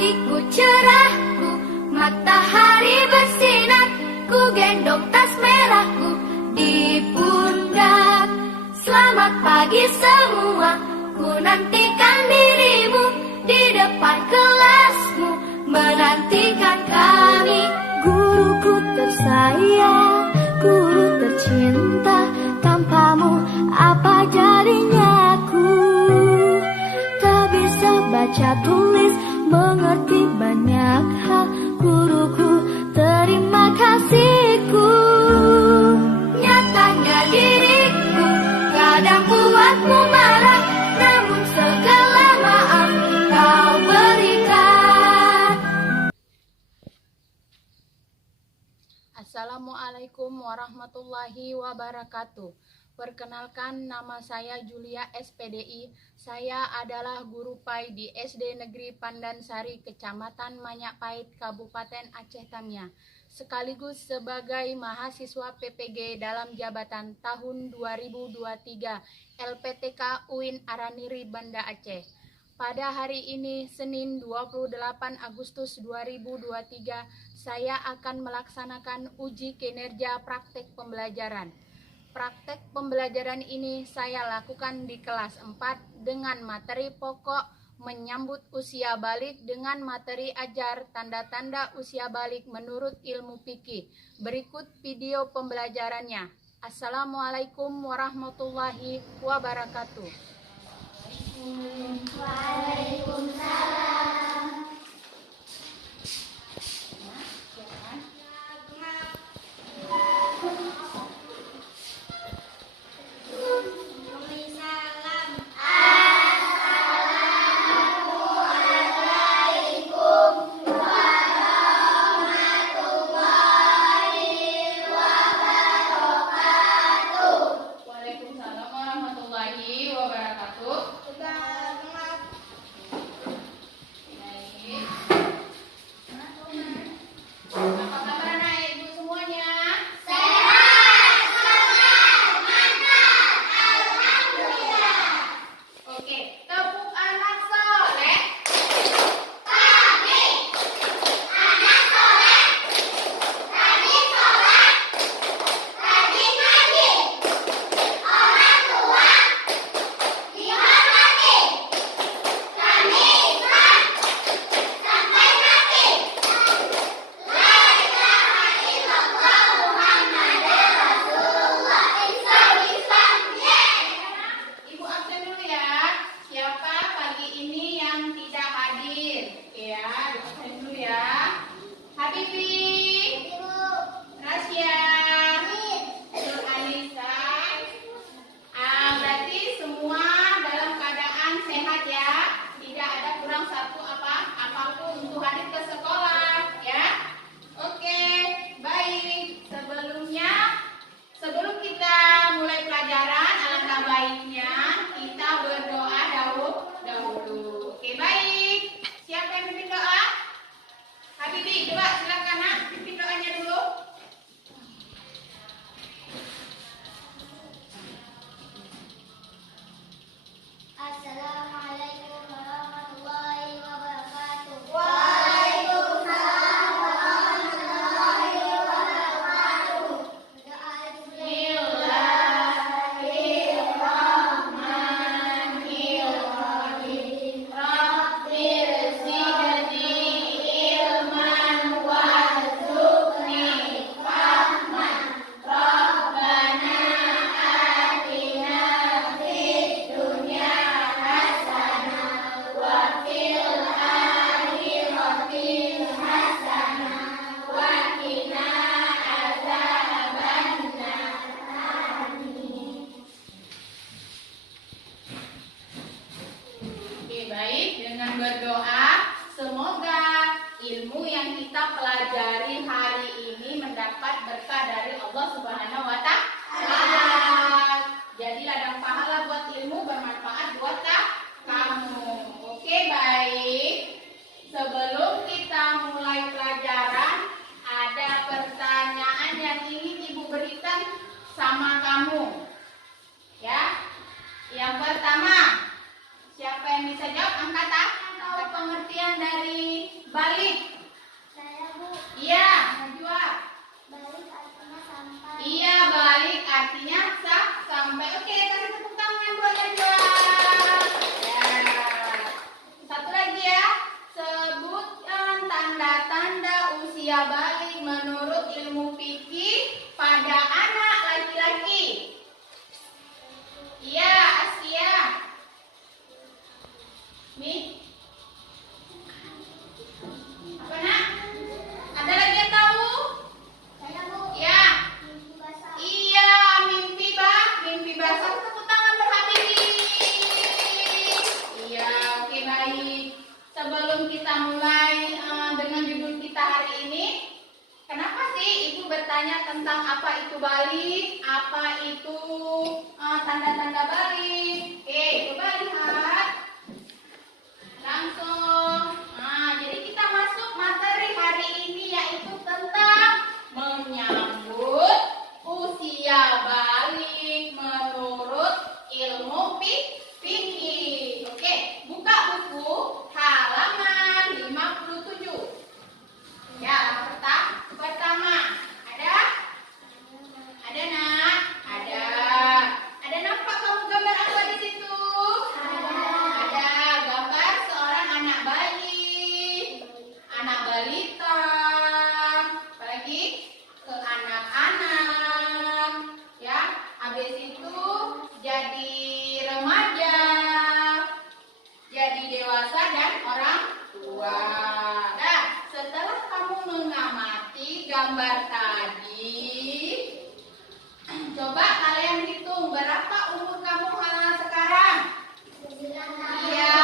pagiku cerahku, matahari bersinar, ku gendong tas merahku di pundak. Selamat pagi semua, ku nantikan dirimu di depan kelasmu, menantikan kami. Guruku tersayang, guru tercinta, tanpamu apa jadinya aku? Tak bisa baca tulis, mengerti banyak hal. Guruku, terima kasihku. Nyatanya diriku kadang buatmu marah, namun segala maaf kau berikan. Assalamualaikum warahmatullahi wabarakatuh. Perkenalkan, nama saya Julia SPDI. Saya adalah guru PAI di SD Negeri Pandansari, Kecamatan Manyakpahit, Kabupaten Aceh Tamiah, sekaligus sebagai mahasiswa PPG dalam jabatan tahun 2023 LPTK UIN Araniri Banda Aceh. Pada hari ini, Senin 28 Agustus 2023, saya akan melaksanakan uji kinerja praktek pembelajaran. Praktek pembelajaran ini saya lakukan di kelas 4 dengan materi pokok menyambut usia balik dengan materi ajar tanda-tanda usia balik menurut ilmu fikih. Berikut video pembelajarannya. Assalamualaikum warahmatullahi wabarakatuh. Waalaikumsalam. Waalaikumsalam warahmatullahi wabarakatuh. Baik. Apa kabar anak ibu semuanya? Oke, tepuk anak soleh. Ibu absen dulu ya. Siapa pagi ini yang tidak hadir? Ya, absen dulu ya. Habibi, Rasya, Nur Anissa. Berarti semua dalam keadaan sehat ya. Tidak ada kurang satu apapun untuk hadir ke sekolah ya. Oke, baik. Sebelum kita mulai pelajaran, alangkah baiknya kita berdoa dahulu. Oke, baik. Siapa yang pimpin doa? Habibi, coba silakan nak, pimpin doanya dulu. Assalamualaikum warahmatullahi wabarakatuh. Bismillahirrahmanirrahim. Rabbir zidni ilman warzuqni fahman. Rabbana atina fid dunya hasanah wa fil akhirati hasanah wa qina adzabannar. Oke, baik. Dengan berdoa, semoga ilmu yang kita pelajari hari ini mendapat berkah dari Allah Subhanahu wa Ta'ala. Jadi ladang pahala buat ilmu, bermanfaat buat kamu. Oke, baik. Sebelum kita mulai pelajaran, ada pertanyaan yang ingin Ibu berikan sama kamu. Ya. Yang pertama, siapa yang bisa jawab? Angkat pengertian dari balik. Saya Bu. Iya, Najwa. Balik artinya sampai. Iya, balik artinya sampai. Oke, kasih tepuk tangan buat Najwa. Ya. Satu lagi ya. Sebutkan tanda-tanda usia balik menurut ilmu fikih pada anak laki-laki. Iya, Asia. Nih. Apa nak? Ada lagi yang tahu? Saya Bu. Ya. Mimpi basah. Iya, mimpi basah. Tepuk tangan berhati-hati. Iya, oke baik. Sebelum kita mulai dengan judul kita hari ini, kenapa sih Ibu bertanya tentang apa itu balik, apa itu tanda-tanda balik? Oke, coba lihat. Langsung. Nah, jadi kita masuk materi hari ini yaitu tentang menyambut usia balik menurut ilmu fikih. Oke, buka buku halaman 57. Ya, pertama. Ada nak? Ada nampak kamu gambar apa di situ? Ada gambar seorang anak bayi, anak balita, apalagi ke anak-anak, ya. Habis itu jadi remaja, jadi dewasa dan orang tua. Nah, setelah kamu mengamati gambar tadi, coba kalian hitung berapa umur kamu sekarang? 9 tahun. Iya,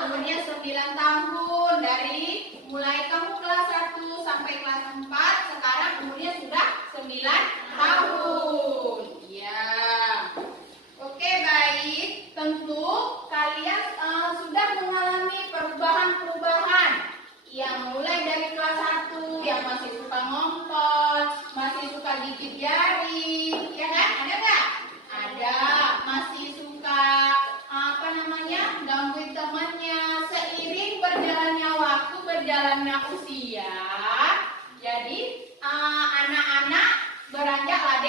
umurnya 9 tahun. Dari mulai kamu kelas 1 sampai kelas 4, sekarang umurnya sudah 9 tahun. Iya. Oke, baik. Tentu kalian sudah mengalami perubahan-perubahan. Yang mulai dari kelas 1 yang masih suka ngompol, masih suka gigit jari, ya kan? Ada nggak? Ada. Masih suka gangguin temannya. Seiring berjalannya waktu, berjalannya usia, jadi anak-anak beranjaklah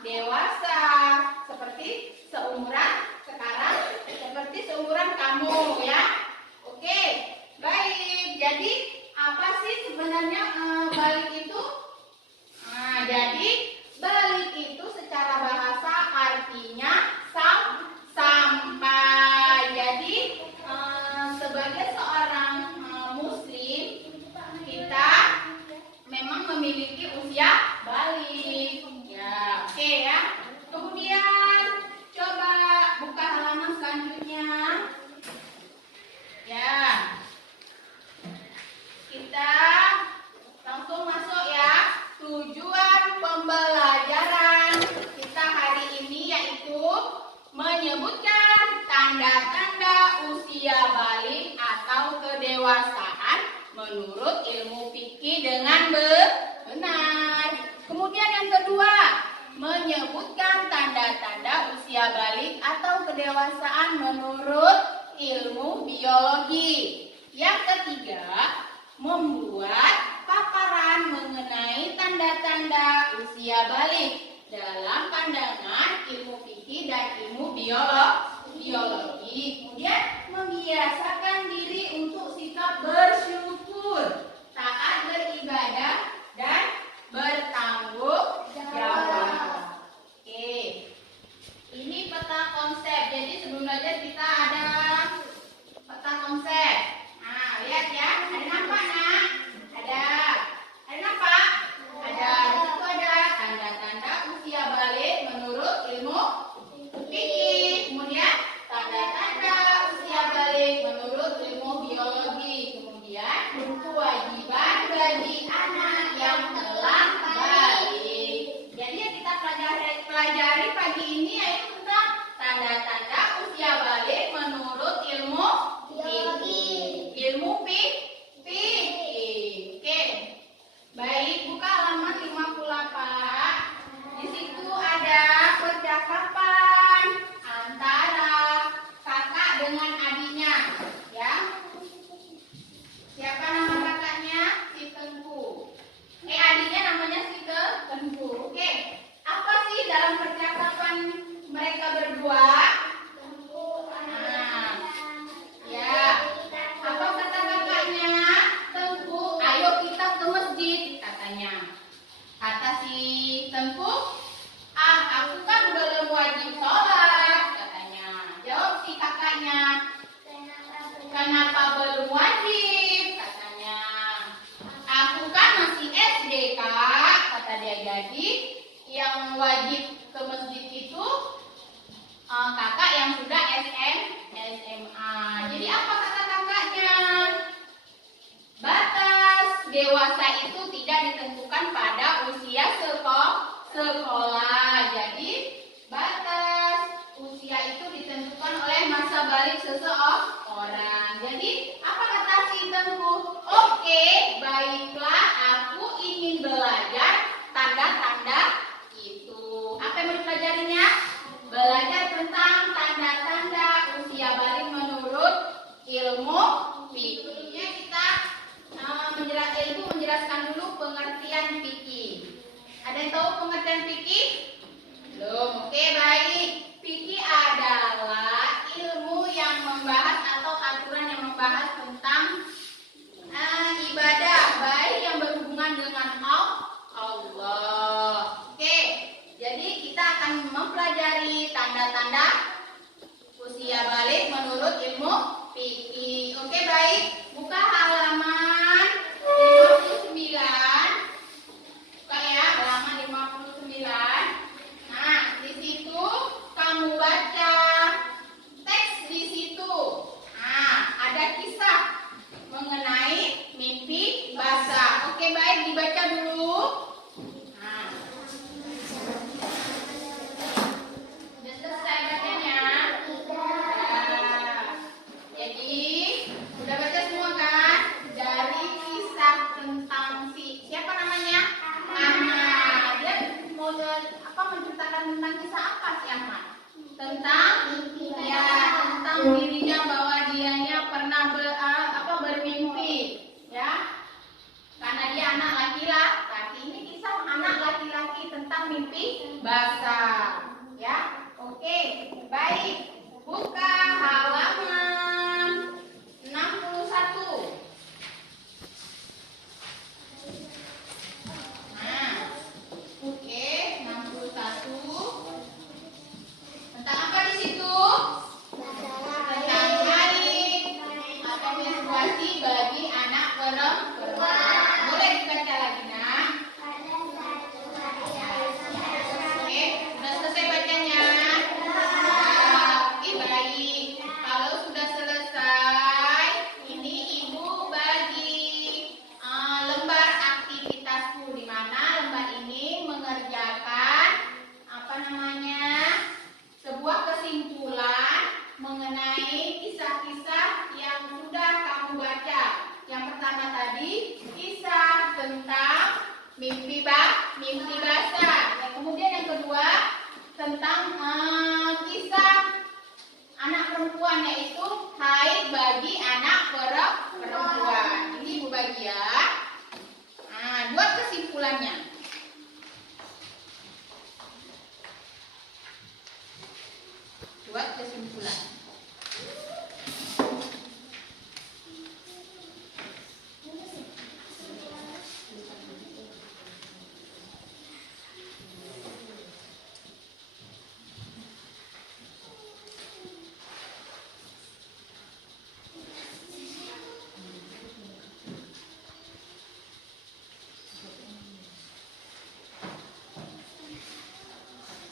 dewasa, seperti seumuran kamu, ya. Oke, baik. Jadi apa sih sebenarnya balik itu? Nah, jadi balik itu secara bahasa artinya sampai. Jadi sebagai seorang muslim, kita memang memiliki usia balik. Ya, oke ya. Kemudian coba buka halaman selanjutnya. Ya. Kita langsung masuk ya. Tujuan pembelajaran kita hari ini yaitu menyebutkan tanda-tanda usia balik atau kedewasaan menurut ilmu fikih dengan benar. Kemudian yang kedua, menyebutkan tanda-tanda usia balik atau kedewasaan menurut ilmu biologi. Yang ketiga, membuat paparan mengenai tanda-tanda usia balik dalam pandangan ilmu fikih dan ilmu biologi. Kemudian membiasakan diri untuk sikap bersyukur, taat beribadah, dan bertanggung jawab. Oke, ini peta konsep. Jadi sebelum belajar kita ada peta konsep. belum wajib katanya. Aku kan masih SD kak, kata dia. Jadi yang wajib ke masjid itu kakak yang sudah SMA. Jadi apa kata kakaknya? Batas dewasa itu tidak ditentukan pada usia sekolah. Jadi batas usia itu ditentukan oleh masa balik seseorang. Jadi apa kata si Tengku? Oke, baiklah, aku ingin belajar tanda-tanda itu. Apa yang mau dipelajarinya? Belajar tentang tanda-tanda usia balik menurut ilmu fikih. Kita menjelaskan dulu pengertian fikih. Ada yang tahu pengertian fikih? Belum. Oke, baik. Fikih adalah ilmu yang membahas atau aturan yang membahas tentang ibadah, baik yang berhubungan dengan Allah. Oke, jadi kita akan mempelajari tanda-tanda usia balik menurut ilmu fikih. Oke, baik. Buka halaman 59. Buka ya, halaman 59. Nah, di situ kamu baca teks di situ. Nah, ada kisah mengenai mimpi basah. Oke, baik, dibaca dulu. Nah, sudah selesai bacanya? Nah, jadi udah baca semua kan? Dari kisah tentang siapa namanya? Ahmad. Dia mau menceritakan tentang kisah apa sih Ahmad? Tentang tentang dirinya, bahwa dianya pernah bermimpi, ya. Karena dia anak laki-laki. Ini kisah anak laki-laki tentang mimpi basah, ya. Oke, baik. Buka halaman 61. Nah, oke, 61. Tentang apa di situ? Tentang baik atau menstruasi bagi anak perempuan. Boleh dibaca lagi, nak? Oke, sudah selesai bacanya? Oke, baik. Kalau sudah selesai, ini ibu bagi lembar aktivitasku, di mana lembar ini mengerjakan sebuah kesimpulan mengenai kisah-kisah yang sudah kamu baca. Yang pertama tadi kisah tentang mimpi basah. Yang kemudian yang kedua tentang kisah anak perempuan, yaitu haid bagi anak perempuan. Ini ibu bagi ya. Nah, buat kesimpulannya. Buat kesimpulan.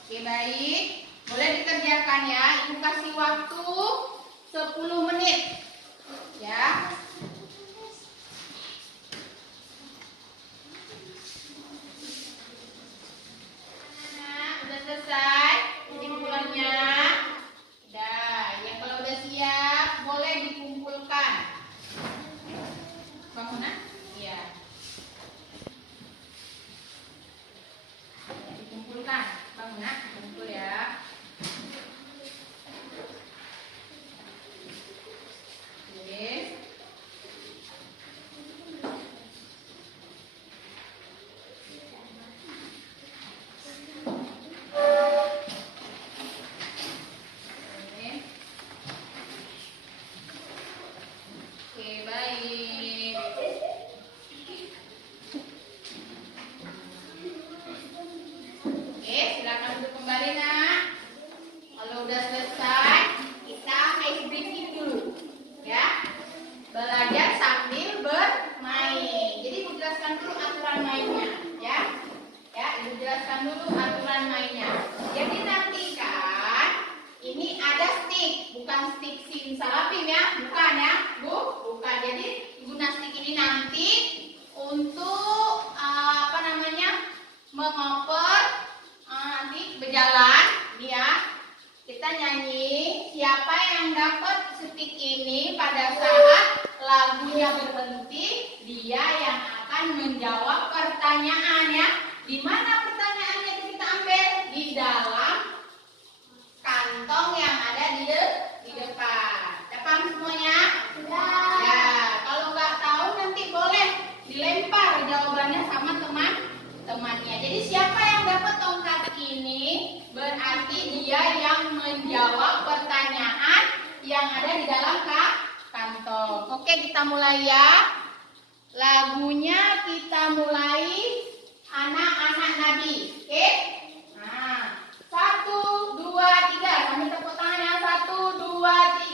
Oke, baik. Boleh dikerjakan ya. Ibu kasih waktu 10 menit. Ya. Nah, udah selesai kesimpulannya. Udah. Yang kalau udah siap, boleh dikumpulkan. Bangunan? Iya. Dikumpulkan. Bangunan, kumpul ya. Oke. Belajar sambil bermain. Jadi Ibu jelaskan dulu aturan mainnya, ya. Ya, Ibu jelaskan dulu aturan mainnya. Jadi nanti kan ini ada stick, bukan stick simsalabim ya, bukan ya, Bu, bukan. Jadi guna stick ini nanti untuk mengoper nanti berjalan, ya. Kita nyanyi. Siapa yang dapat stick ini pada saat lagunya berhenti, dia yang akan menjawab pertanyaan ya. Di mana pertanyaannya itu kita ambil? Di dalam kantong yang ada di depan. Udah paham semuanya? Ya, kalau nggak tahu nanti boleh dilempar jawabannya sama teman-temannya. Jadi siapa yang dapat tongkat ini berarti dia yang menjawab pertanyaan yang ada di dalam kantong. Oke, kita mulai ya. Lagunya kita mulai Anak-anak Nabi. Oke? Nah, 1, 2, 3. Kami tepuk tangan ya. 1, 2,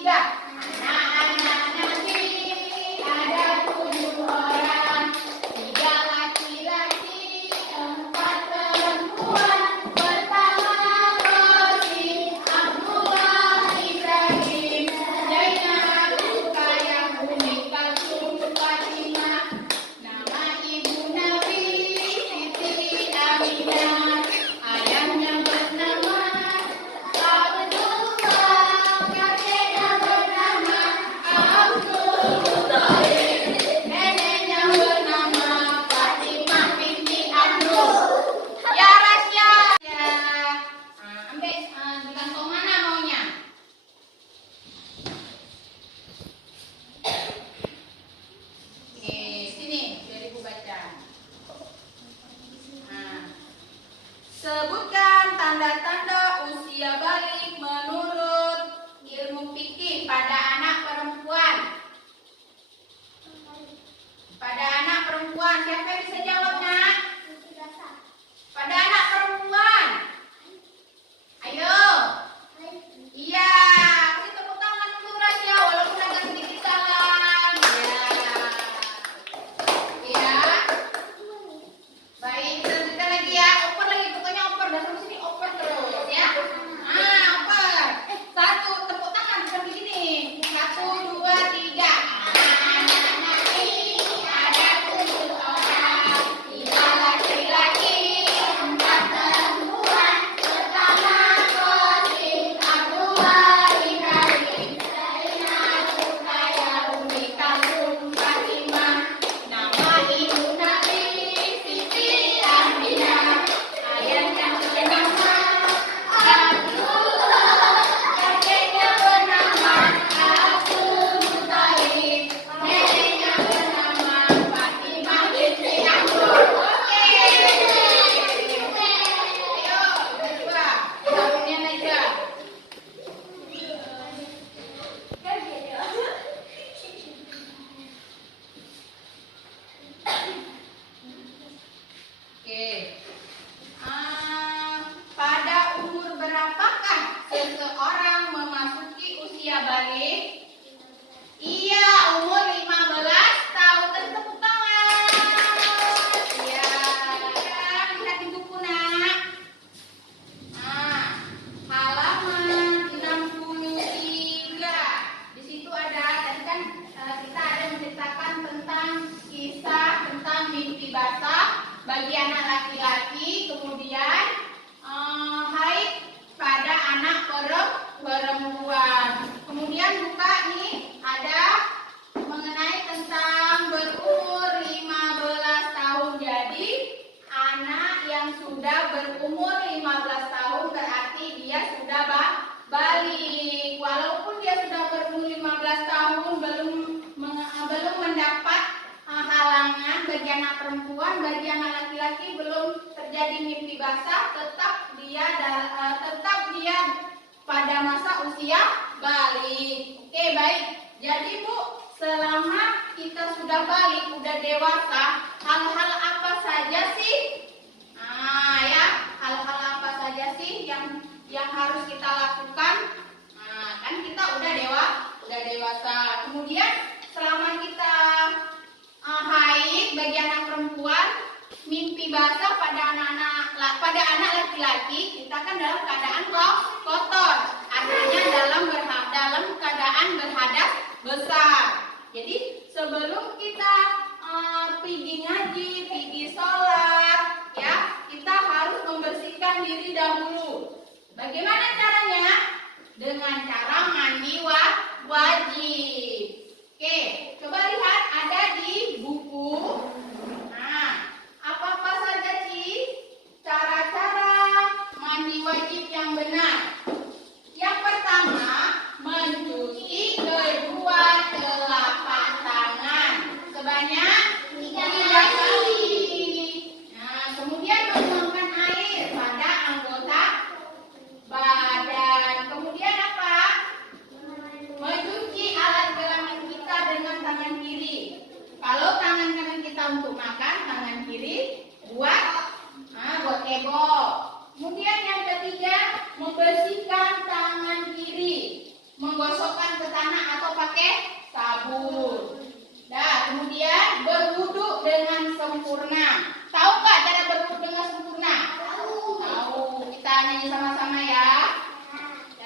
3. Anak-anak Nabi ada 7 orang. 3 laki-laki, 4 perempuan. Pertama Qasim, Abdullah, Ibrahim, Zainab, Ruqayyah, Ummi Kalsum, Fatimah. Nama ibu Nabi Siti Aminah. Ayahnya bernama Abdullah, kakeknya bernama Abdul Muthalib, neneknya bernama Fatimah binti Abdul. Ya Rasya. Ya. Ambil di kantong mana maunya? Oke, sini biar Ibu baca. Nah, sebutkan tanda-tanda usia balik menurut ilmu fikih pada anak perempuan. Pada anak perempuan, siapa yang bisa jawab, Nak? Pada anak perempuan. Ayo. Iya, kasih tepuk tangan untuk Rasya walaupun agak sedikit salah. Ya. Baik, kita lanjutkan lagi ya. Oper lagi, pokoknya oper. Dan sampai sini oper terus ya. Nah, oper. 1, tepuk tangan sampai sini. 1, 2, 3. Anak-anak Nabi ada 7 orang. 3 laki-laki, 4 perempuan. Pertama Qasim, Abdullah, Ibrahim, Zainab, Ruqayyah, Ummi Kalsum, Fatimah. Nama ibu Nabi Siti Aminah. Ayahnya bernama Abdullah, kakeknya bernama Abdul Muthalib, neneknya bernama Fatimah binti Abdul. Oke. Ayo, berdua. Kita kemudian aja. Oke. Pada umur berapakah seseorang memasuki usia balik? Iya, umur 15 tahun. Tepuk tangan. Iya. Lihat di buku, Nak. Halaman 63. Di situ ada, tadi kan kita ada menceritakan tentang kisah tentang mimpi basah bagi anak laki-laki, kemudian haid pada anak perempuan. Kemudian buka nih ada mengenai tentang berumur 15 tahun. Jadi anak yang sudah berumur 15 tahun berarti dia sudah balik. Walaupun dia sudah berumur 15 tahun belum mendapat halangan bagi anak perempuan, bagi anak laki-laki belum terjadi mimpi basah, tetap dia pada masa usia balik. Oke, baik. Jadi Bu, selama kita sudah balik, udah dewasa, hal-hal apa saja sih? Hal-hal apa saja sih yang harus kita lakukan? Kan kita udah dewasa. Kemudian selama kita haid bagi anak perempuan, mimpi basah pada anak laki-laki, kita kan dalam keadaan kotor. Artinya dalam keadaan berhadas besar. Jadi sebelum kita pergi ngaji, pergi sholat, ya kita harus membersihkan diri dahulu. Bagaimana caranya? Dengan cara mandi wajib. Oke, coba lihat ada di buku. Nah, apa-apa saja sih cara-cara mandi wajib yang benar? Yang pertama, mencuci kedua telapak tangan sebanyak 3 kali. Nah, kemudian menuangkan air pada anggota badan. Kemudian apa? Mencuci alat kelamin kita dengan tangan kiri. Kalau tangan kanan kita untuk makan, tangan kiri buat kebo. Kemudian yang ketiga, membersihkan tangan kiri, menggosokkan ke tanah atau pakai sabun. Nah, kemudian berwudu dengan sempurna. Tahu nggak cara berwudu dengan sempurna? Tahu. Kita nyanyi sama-sama ya.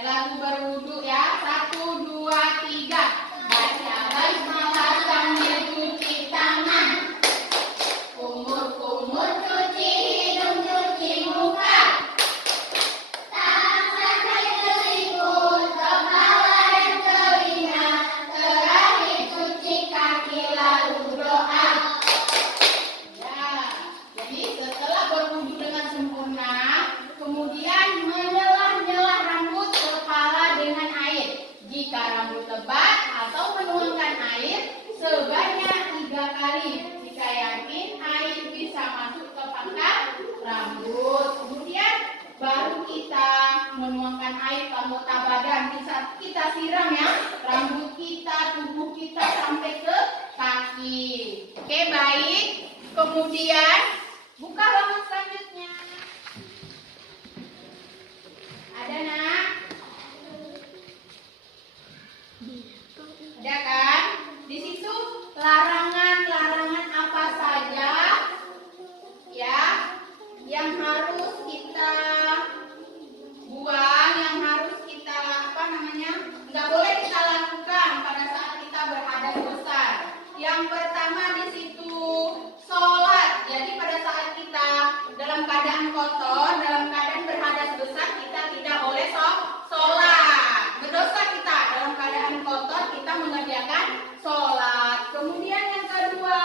Lagu berwudu ya. 1, 2, 3. Baca basmalah sambil cuci tangan. Kumur-kumur cuci hidung, cuci muka. Tangan berseliput, kepala dan telinga. Terakhir cuci kaki lalu doa. Ya, jadi setelah berwudu dengan sempurna, kemudian menyelah-nyelah rambut kepala dengan air. Jika rambut lebat atau menuangkan air sebanyak 3 kali. Jika yakin air bisa masuk ke pangkal rambut. Kemudian baru kita menuangkan air ke anggota badan. Kita siram ya rambut kita, tubuh kita sampai ke kaki. Oke, baik. Kemudian buka halaman selanjutnya. Ada nak? Ada kan? Di situ larangan apa saja ya yang harus kita buang, yang harus kita nggak boleh kita lakukan pada saat kita berhadas besar. Yang pertama di situ sholat. Jadi pada saat kita dalam keadaan kotor, dalam keadaan berhadas besar, kita tidak boleh sholat. Berdosa kita dalam keadaan kotor, kita mengerjakan sholat. Kemudian yang kedua,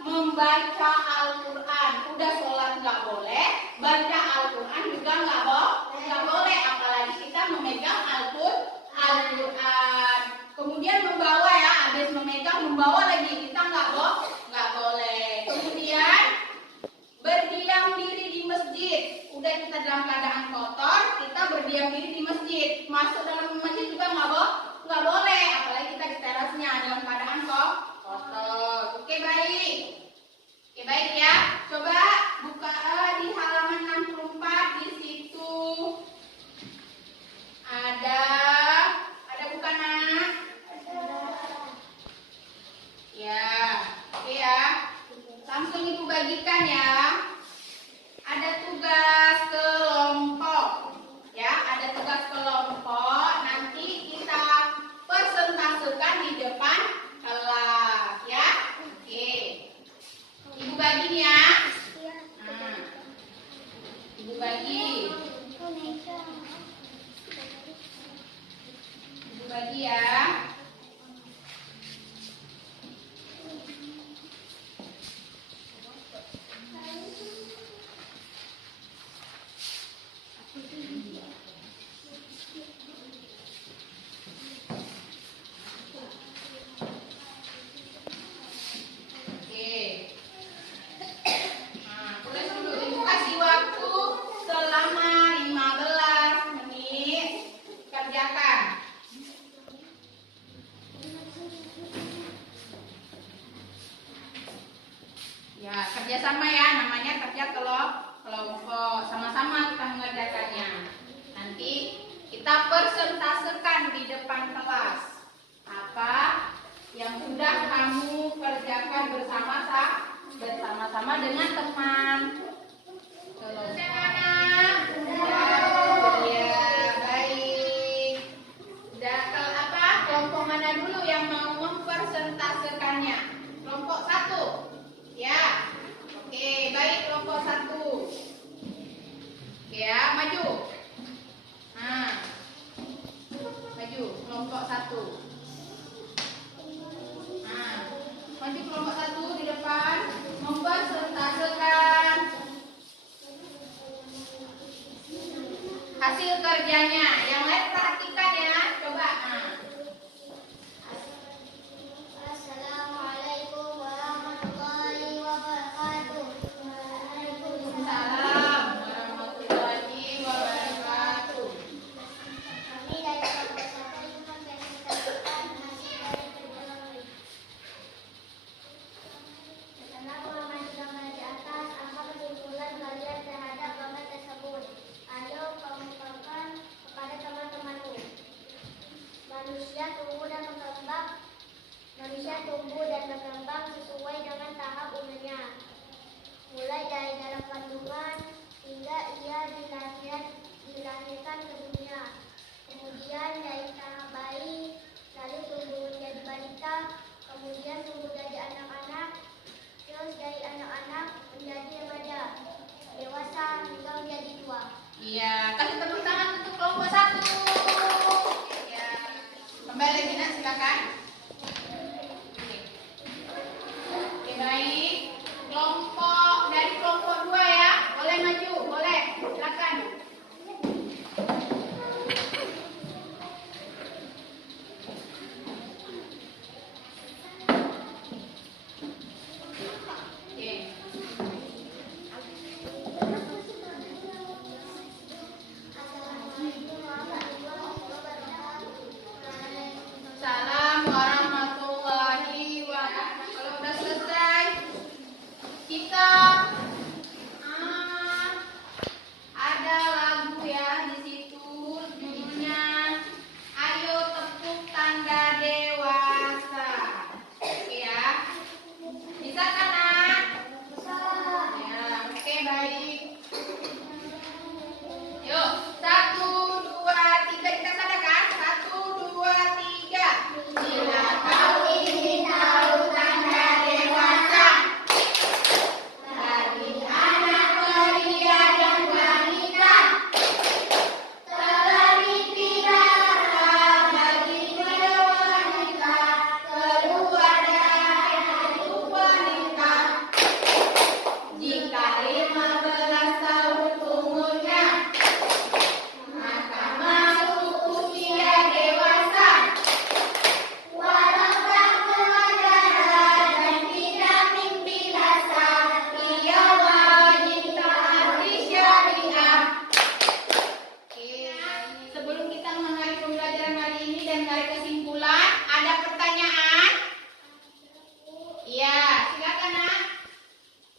membaca Al-Quran. Udah sholat nggak boleh, baca Al-Quran juga nggak boleh. Apalagi kita memegang Al-Quran. Kemudian membawa ya, habis memegang membawa lagi, kita nggak boleh. Kemudian berdiam diri di masjid. Udah kita dalam keadaan kotor, kita berdiam diri di masjid. Masuk dalam masjid juga nggak boleh. Apalagi kita di terasnya dalam keadaan kotor. Oke, baik. Oke, baik ya. Coba buka di halaman 64. Di situ ada bukan nak? Ya, oke ya. Langsung ibu bagikan ya. Ada tugas kelompok. Ya, ada tugas kelompok. Nanti kita persentasekan di depan kelas ya. Oke. Ibu bagi ya. Nah, ibu bagi. Ibu bagi ya. Kerjasama ya, namanya kerja kelompok. Sama-sama kita mengerjakannya. Nanti kita persentasekan di depan kelas. Apa yang sudah kamu kerjakan bersama-sama dengan teman. Selesai anak? Ya, baik. Kelompok mana dulu yang mau mempresentasekannya? Kelompok 1. Ya. Oke, baik, kelompok 1. Ya, maju. Nah. Maju kelompok 1. Nah, maju kelompok 1 di depan, mempresentasekan hasil kerjanya. Yang lain perhatikan ya, coba. Nah. Assalamualaikum warahmatullahi wabarakatuh. Waalaikumsalam warahmatullahi wabarakatuh. Kami dari kelompok 1 ingin mempresentasikan hasil dari kerja kami. Setelah mengamati gambar di atas, apa kesimpulan kalian terhadap gambar tersebut? Ayo kemukakan kepada teman-temanmu. Manusia tumbuh dan berkembang sesuai dengan tahap umurnya. Mulai dari dalam kandungan hingga ia dilahirkan ke dunia. Kemudian dari tahap bayi, lalu tumbuh menjadi balita, kemudian tumbuh jadi anak-anak, terus dari anak-anak menjadi remaja, dewasa hingga menjadi tua. Iya, kasih tepuk tangan untuk kelompok 1. Ya. Kembali Gina, silakan. Oke, baik. Dari kelompok 2 ya. Boleh maju, boleh. Silakan. Oke. Salam warahmatullahi wabarakatuh. Kalau udah selesai, kita ada lagu ya di situ, judulnya Ayo Tepuk Tanda Dewasa. Oke ya, bisa kan Nak? Ya, oke baik. Yuk, 1, 2, 3 kita katakan 1, 2, 3. Bila kau ingin tahu tanda dewasa, bagi anak pria dan wanita, teliti darah bagi pria wanita, keluar dari tubuh wanita. Jika 15 tahun umurnya, maka masuk usia dewasa. Walau tak keluar darah dan tidak mimpi basah, ia wajib taati syariah. Sebelum kita mengakhiri pembelajaran hari ini dan tarik kesimpulan, ada pertanyaan? Iya, silakan Nak.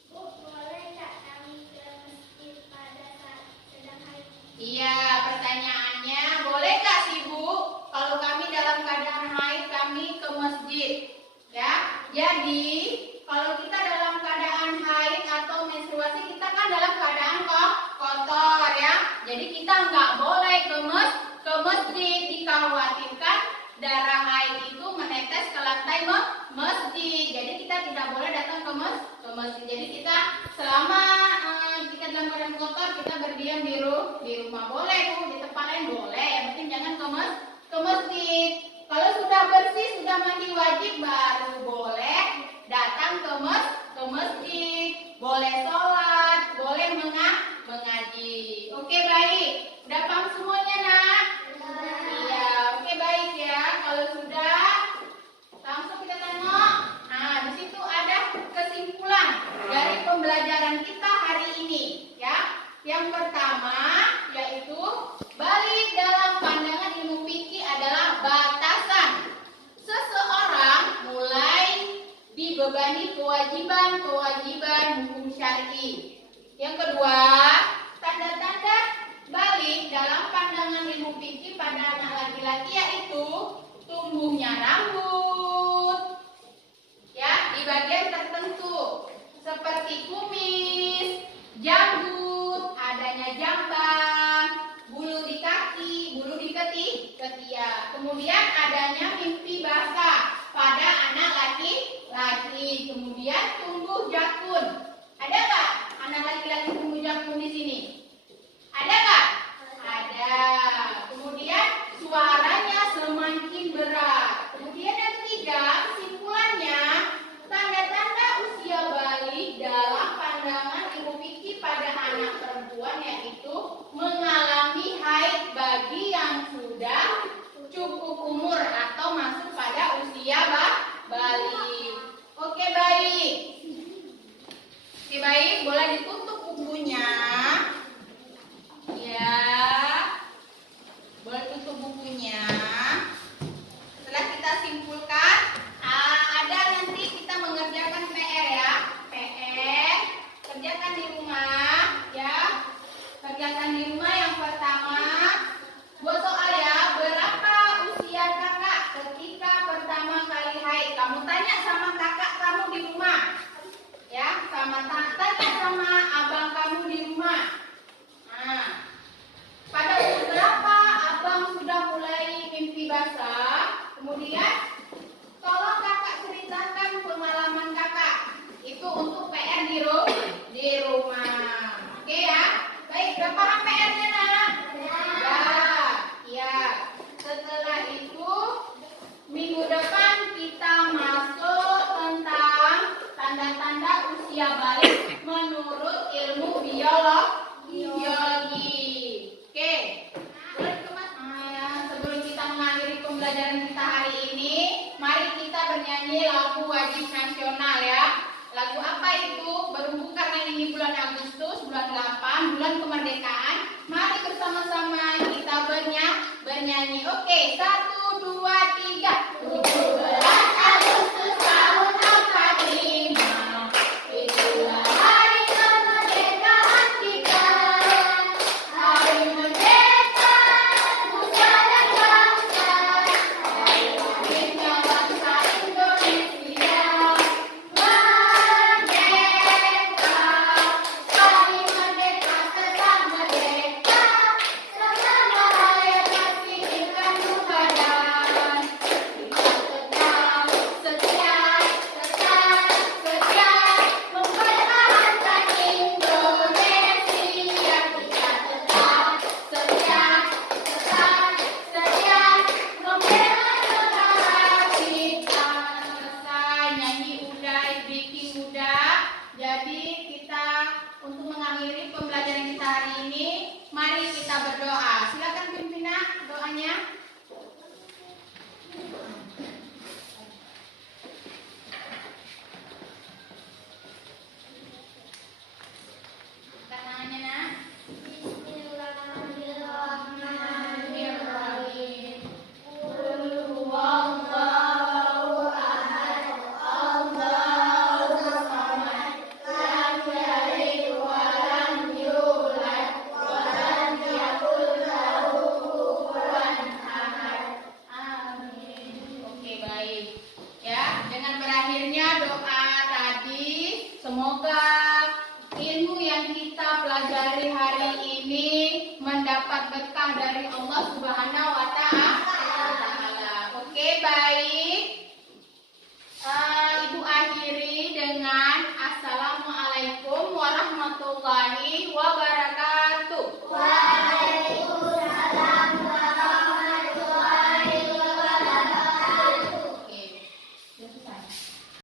Bu, boleh tak kami ke masjid pada saat sedang haid? Iya, pertanyaannya, boleh nggak sih Bu, kalau kami dalam keadaan haid kami ke masjid? Ya, jadi kalau kita dalam keadaan haid atau menstruasi, kita kan dalam keadaan kotor ya. Jadi kita nggak boleh ke masjid, dikhawatirkan darah haid itu menetes ke lantai masjid. Jadi kita tidak boleh datang ke masjid. Jadi kita selama kita dalam keadaan kotor, kita berdiam di rumah boleh Bu, di tempat lain boleh. Yang penting jangan ke masjid. Kalau sudah bersih, sudah mandi wajib, baru boleh datang ke masjid. Boleh sholat, boleh mengaji. Oke baik, udah paham semuanya Nak? Iya, oke baik ya. Kalau sudah, langsung kita tengok. Nah, di situ ada kesimpulan dari pembelajaran kita hari ini, ya. Yang pertama yaitu balik dalam pandangan ilmu fikih adalah batasan seseorang mulai dibebani kewajiban hukum syar'i. Yang kedua, tanda-tanda balik dalam pandangan ilmu fikih pada anak laki-laki yaitu tumbuhnya rambut, Kemudian adanya mimpi basah pada anak laki-laki. Kemudian tumbuh jakun. Ada nggak anak laki-laki tumbuh jakun di sini? Ada nggak? Ada. Kemudian suaranya semakin berat. Kemudian yang ketiga, kesimpulannya, tanda-tanda usia balik dalam pandangan Ibu Vicky pada anak perempuan yaitu mengalami haid bagi yang sudah cukup umur atau masuk pada usia balik. Oke, baik. Oke, baik. Boleh ditutup bukunya. Ya. Boleh tutup bukunya. Setelah kita simpulkan, ada nanti kita mengerjakan PR ya. PR, kerjakan di rumah ya. Kerjakan di rumah yang pertama. Buat soal ya, berapa usia kakak ketika pertama kali haid? Kamu tanya sama kakak kamu di rumah. Ya, tanya sama abang kamu di rumah. Nah, pada umur berapa abang sudah mulai mimpi basah? Kemudian tolong kakak ceritakan pengalaman kakak. Itu untuk PR di rumah. Oke ya? Baik, udah paham PR-nya nak? Ya. Setelah itu minggu depan kita masuk tentang tanda-tanda usia balik menurut ilmu biologi. Oke. Boleh dikemas? Sebelum kita mengakhiri pembelajaran kita hari ini, mari kita bernyanyi lagu wajib nasional ya. Lagu apa itu? Berhubung karena ini bulan Agustus, bulan 8, bulan kemerdekaan. Mari bersama-sama kita bernyanyi. Oke, 1, 2, 3. 17 Agustus tahun 45. Itulah hari kemerdekaan kita. Hari merdeka, nusa dan bangsa. Hari lahirnya bangsa Indonesia. Merdeka, hari merdeka tetap merdeka. Sama bahaya pastikan keadaan. Kita tetap setia mempertahankan Indonesia. Kita tetap setia membela negara kita. Selesai nyanyi udah, speaking udah. Jadi kita untuk mengakhiri pembelajaran kita hari ini, mari kita berdoa. Silakan pimpinan doanya. Tangannya nak. Bismillahirrahmanirrahim. Qul huwallahu ahad, Allahu samad, lam yalid wa lam yulad, wa lam yakul lahu kufuwan ahad. Amin. Oke, baik. Ya, dengan berakhirnya doa tadi, semoga ilmu yang kita pelajari hari ini mendapat berkah dari Allah Subhanahu wa Ta'ala. Oke, baik. Ibu akhiri dengan Assalamualaikum warahmatullahi